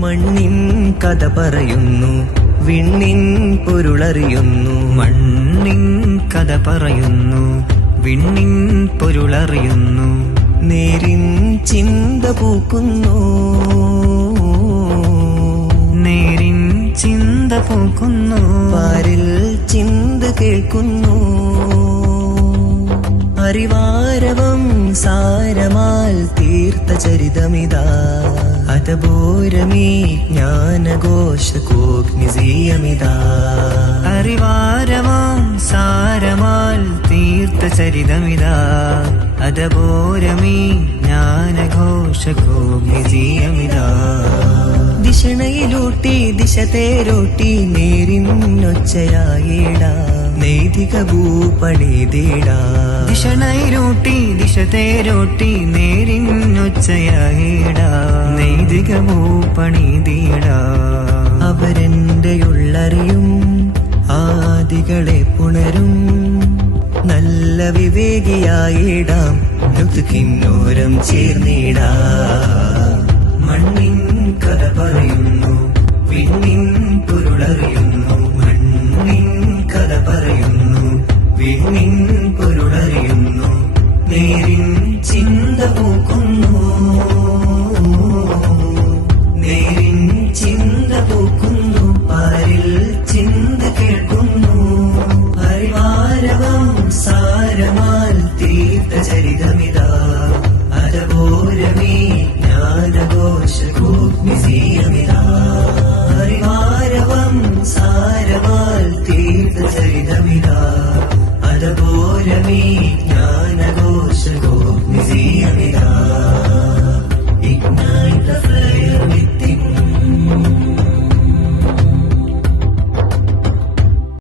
മണ്ണിൻ കഥ പറയുന്നു, വിണ്ണിൻ പൊരുളറിയുന്നു. മണ്ണിൻ കഥ പറയുന്നു, വിണ്ണിൻ പൊരുളറിയുന്നു. നേരിൻ ചിന്ത പൂക്കുന്നു, നേരിൻ ചിന്ത പൂക്കുന്നു. പാരിൽ ചിന്ത കേൾക്കുന്നു. അറിവാരവം സാരമാൽ തീർത്ത ചരിതമിതാ. അതപോരമീ ജ്ഞാനഘോഷകോഗ്നിസീയമിതാ. അറിവാരമാം സാരമാൽ തീർത്ത ചരിതമിതാ. അതപോരമീ ജ്ഞാനഘോഷകോഗ്നിസീയമിതാ. ദിശണയിലൂട്ടി ദിശ തേരോട്ടി നേരിന്നൊച്ചയായിടാ. നൈതിക ഭൂപണിതീടാ. ദിശണയിലൂട്ടി ദിശ തേരോട്ടി നേരിന്നൊച്ചയായിടാ. നൈതിക ഭൂപണിതീടാ. അവരെന്റെയുള്ളറിയും ആദികളെ പുണരും. നല്ല വിവേകിയായിടാം, നുതുകിന്നോരം ചേർന്നിടാം. മണ്ണിൻ കഥ പറയുന്നു, വിണ്ണിൻ പൊരുളറിയുന്നു. മണ്ണിൻ കഥ പറയുന്നു, വിണ്ണിൻ പൊരുളറിയുന്നു. നേരിൻ ചിന്ത പൂക്കുന്നു, നേരിൻ